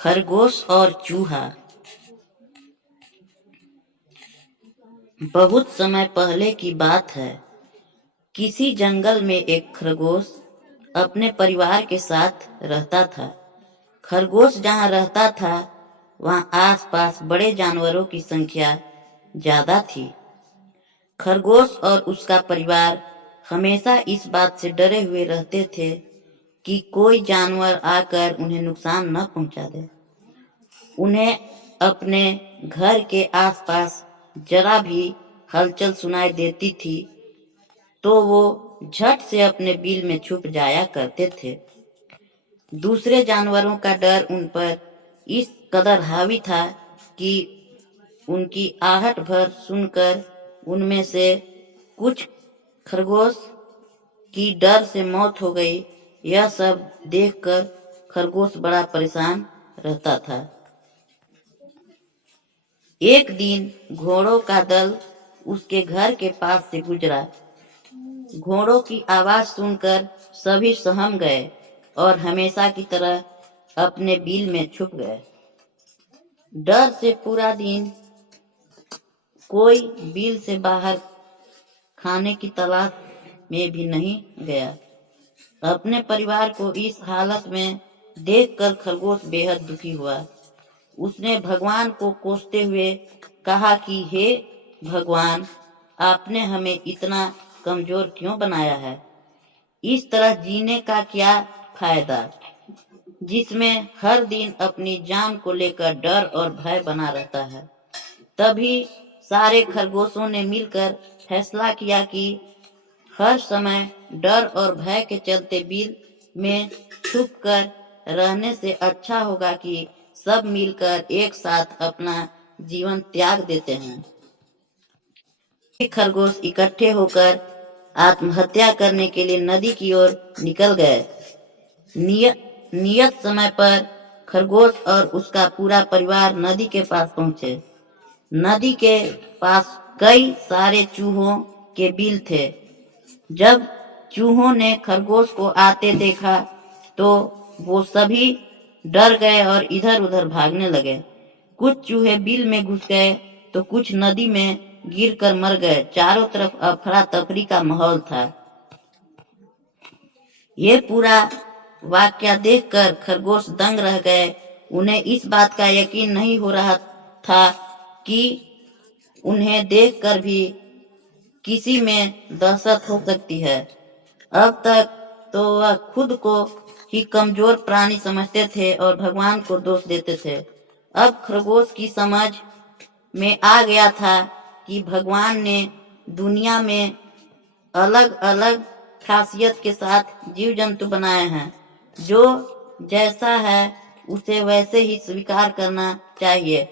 खरगोश और चूहा। बहुत समय पहले की बात है। किसी जंगल में एक खरगोश अपने परिवार के साथ रहता था। खरगोश जहाँ रहता था वहाँ आसपास बड़े जानवरों की संख्या ज्यादा थी। खरगोश और उसका परिवार हमेशा इस बात से डरे हुए रहते थे कि कोई जानवर आकर उन्हें नुकसान न पहुंचा दे। उन्हें अपने घर के आसपास जरा भी हलचल सुनाई देती थी तो वो झट से अपने बिल में छुप जाया करते थे। दूसरे जानवरों का डर उन पर इस कदर हावी था कि उनकी आहट भर सुनकर उनमें से कुछ खरगोश की डर से मौत हो गई। यह सब देखकर खरगोश बड़ा परेशान रहता था। एक दिन घोड़ों का दल उसके घर के पास से गुजरा। घोड़ों की आवाज सुनकर सभी सहम गए और हमेशा की तरह अपने बिल में छुप गए। डर से पूरा दिन कोई बिल से बाहर खाने की तलाश में भी नहीं गया। अपने परिवार को इस हालत में देखकर खरगोश बेहद दुखी हुआ। उसने भगवान को कोसते हुए कहा कि हे भगवान, आपने हमें इतना कमजोर क्यों बनाया है? इस तरह जीने का क्या फायदा, जिसमें हर दिन अपनी जान को लेकर डर और भय बना रहता है। तभी सारे खरगोशों ने मिलकर फैसला किया कि हर समय डर और भय के चलते बिल में छुपकर रहने से अच्छा होगा कि सब मिलकर एक साथ अपना जीवन त्याग देते हैं। खरगोश इकट्ठे होकर आत्महत्या करने के लिए नदी की ओर निकल गए। नियत समय पर खरगोश और उसका पूरा परिवार नदी के पास पहुंचे। नदी के पास कई सारे चूहों के बिल थे। जब चूहों ने खरगोश को आते देखा तो वो सभी डर गए और इधर उधर भागने लगे। कुछ चूहे बिल में घुस गए तो कुछ नदी में गिरकर मर गए। चारों तरफ अफरा तफरी का माहौल था। ये पूरा वाकया देखकर खरगोश दंग रह गए। उन्हें इस बात का यकीन नहीं हो रहा था कि उन्हें देखकर भी किसी में दहशत हो सकती है। अब तक तो वह खुद को ही कमजोर प्राणी समझते थे और भगवान को दोष देते थे। अब खरगोश की समझ में आ गया था कि भगवान ने दुनिया में अलग अलग खासियत के साथ जीव जंतु बनाए हैं। जो जैसा है उसे वैसे ही स्वीकार करना चाहिए।